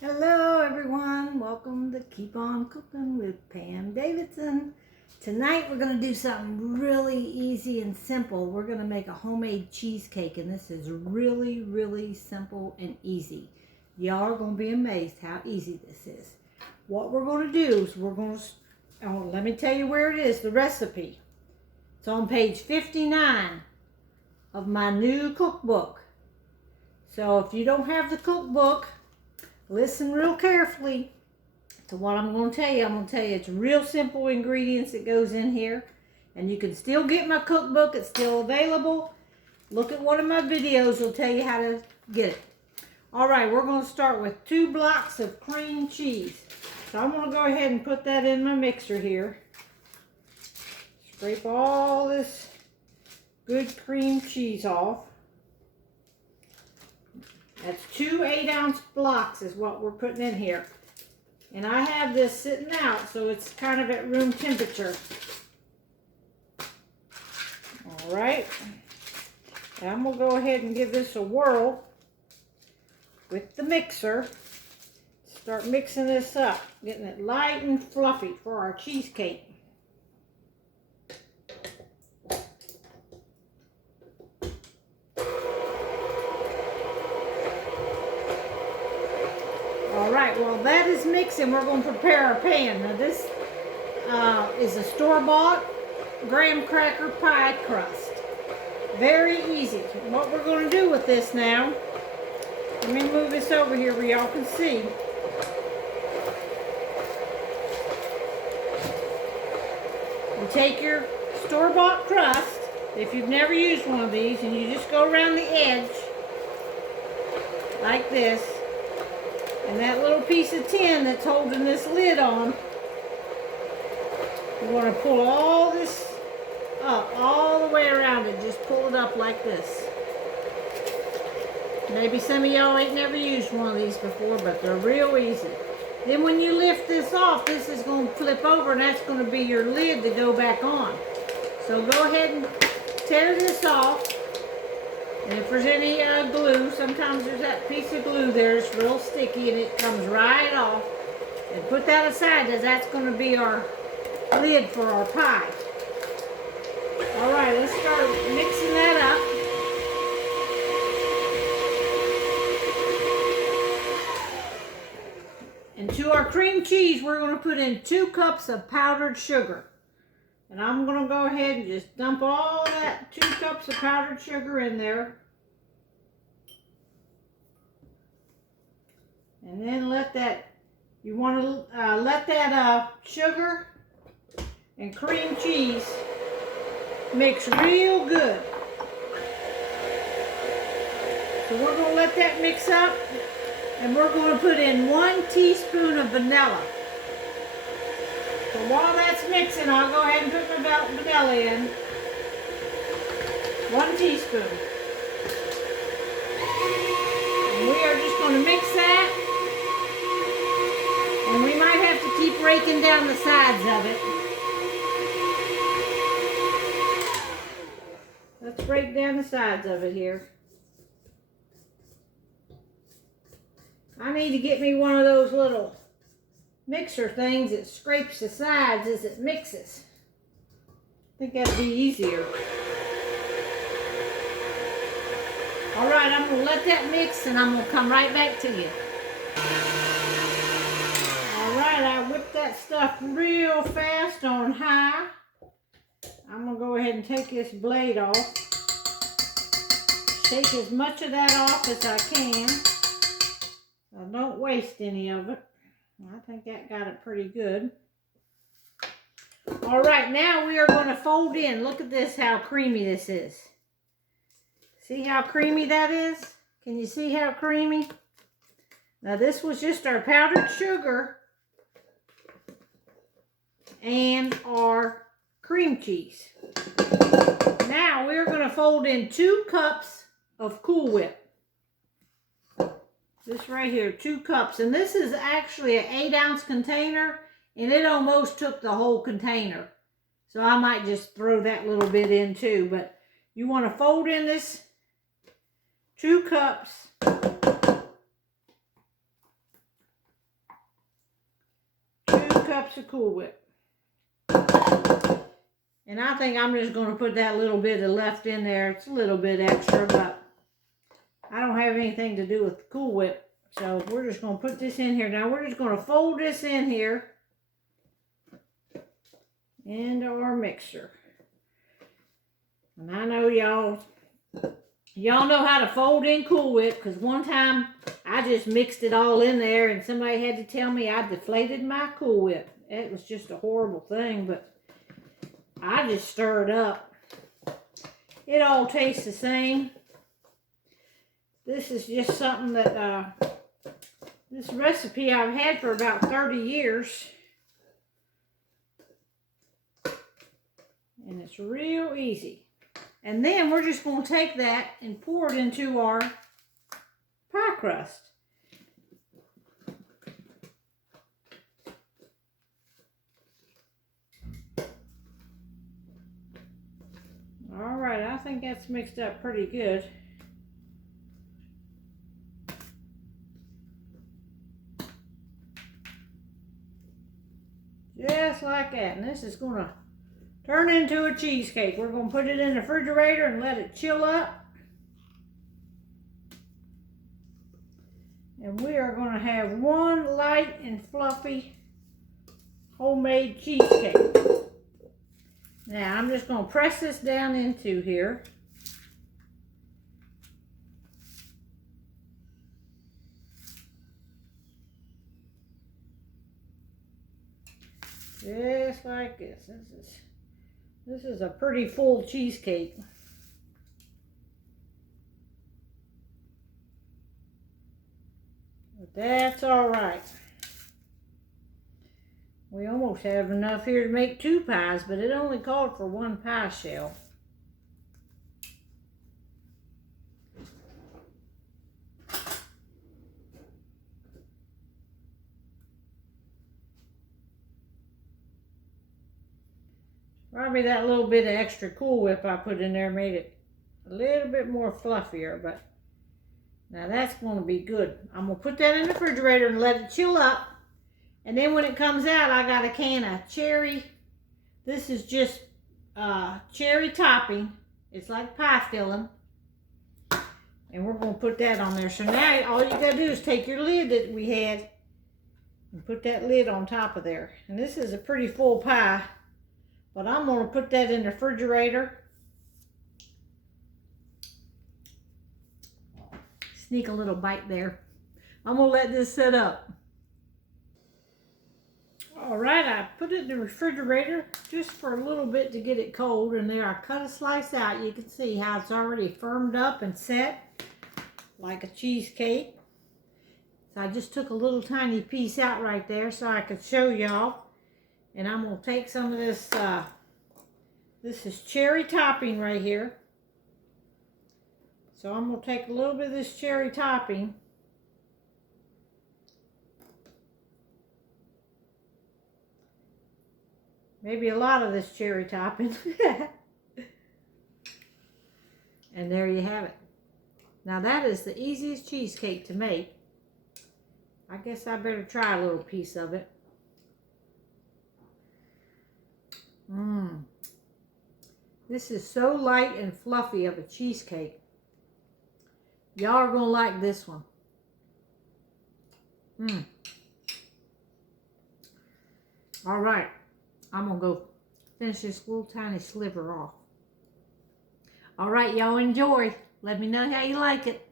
Hello everyone, welcome to Keep On Cooking with Pam Davidson. Tonight we're going to do something really easy and simple. We're going to make a homemade cheesecake, and this is really simple and easy. Y'all are going to be amazed how easy this is. What we're going to do is let me tell you where it is, the recipe. It's on page 59 of my new cookbook. So if you don't have the cookbook, listen real carefully to what I'm going to tell you. I'm going to tell you it's real simple ingredients that goes in here. And you can still get my cookbook. It's still available. Look at one of my videos. Will tell you how to get it. Alright, we're going to start with 2 blocks of cream cheese. So I'm going to go ahead and put that in my mixer here. Scrape all this good cream cheese off. That's 2 8-ounce blocks is what we're putting in here. And I have this sitting out, so it's kind of at room temperature. All right. And I'm going to go ahead and give this a whirl with the mixer. Start mixing this up, getting it light and fluffy for our cheesecake. Alright, while that is mixing, we're going to prepare our pan. Now this is a store-bought graham cracker pie crust. Very easy. What we're going to do with this now, let me move this over here where y'all can see. You take your store-bought crust, if you've never used one of these, and you just go around the edge like this. And that little piece of tin that's holding this lid on, you want to pull all this up, all the way around it. Just pull it up like this. Maybe some of y'all ain't never used one of these before, but they're real easy. Then when you lift this off, this is going to flip over, and that's going to be your lid to go back on. So go ahead and tear this off. And if there's any glue, sometimes there's that piece of glue there, it's real sticky and it comes right off. And put that aside, as that's going to be our lid for our pie. Alright, let's start mixing that up. And to our cream cheese, we're going to put in 2 cups of powdered sugar. And I'm going to go ahead and just dump all that 2 cups of powdered sugar in there. And then let that sugar and cream cheese mix real good. So we're going to let that mix up. And we're going to put in 1 teaspoon of vanilla. So while that's mixing, I'll go ahead and put my vanilla in. 1 teaspoon. And we are just going to mix that. And we might have to keep raking down the sides of it. Let's rake down the sides of it here. I need to get me one of those little mixer things that scrapes the sides as it mixes. I think that'd be easier. Alright, I'm going to let that mix and I'm going to come right back to you. Alright, I whipped that stuff real fast on high. I'm going to go ahead and take this blade off. Take as much of that off as I can. So don't waste any of it. I think that got it pretty good. Alright, now we are going to fold in. Look at this, how creamy this is. See how creamy that is? Can you see how creamy? Now this was just our powdered sugar and our cream cheese. Now we're going to fold in 2 cups of Cool Whip. This right here, 2 cups. And this is actually an 8-ounce container, and it almost took the whole container. So I might just throw that little bit in too. But you want to fold in this 2 cups cups of Cool Whip. And I think I'm just going to put that little bit of left in there. It's a little bit extra, but I don't have anything to do with the Cool Whip. So we're just going to put this in here. Now we're just going to fold this in here into our mixture. And I know y'all know how to fold in Cool Whip, because one time I just mixed it all in there and somebody had to tell me I deflated my Cool Whip. It was just a horrible thing, but I just stir it up. It all tastes the same. This is just something that, this recipe I've had for about 30 years. And it's real easy. And then we're just going to take that and pour it into our pie crust. All right, I think that's mixed up pretty good. Just like that. And this is going to turn into a cheesecake. We're going to put it in the refrigerator and let it chill up. And we are going to have one light and fluffy homemade cheesecake. Now I'm just going to press this down into here. Just like this. This is a pretty full cheesecake. But that's all right. We almost have enough here to make 2 pies, but it only called for 1 pie shell. Probably that little bit of extra Cool Whip I put in there made it a little bit more fluffier, but now that's going to be good. I'm going to put that in the refrigerator and let it chill up. And then when it comes out, I got a can of cherry. This is just cherry topping. It's like pie filling. And we're going to put that on there. So now all you got to do is take your lid that we had and put that lid on top of there. And this is a pretty full pie. But I'm going to put that in the refrigerator. Sneak a little bite there. I'm going to let this sit up. All right, I put it in the refrigerator just for a little bit to get it cold. And there I cut a slice out. You can see how it's already firmed up and set like a cheesecake. So I just took a little tiny piece out right there so I could show y'all. And I'm going to take some of this, this is cherry topping right here. So I'm going to take a little bit of this cherry topping. Maybe a lot of this cherry topping. And there you have it. Now that is the easiest cheesecake to make. I guess I better try a little piece of it. This is so light and fluffy of a cheesecake. Y'all are going to like this one. All right. I'm going to go finish this little tiny sliver off. All right, y'all enjoy. Let me know how you like it.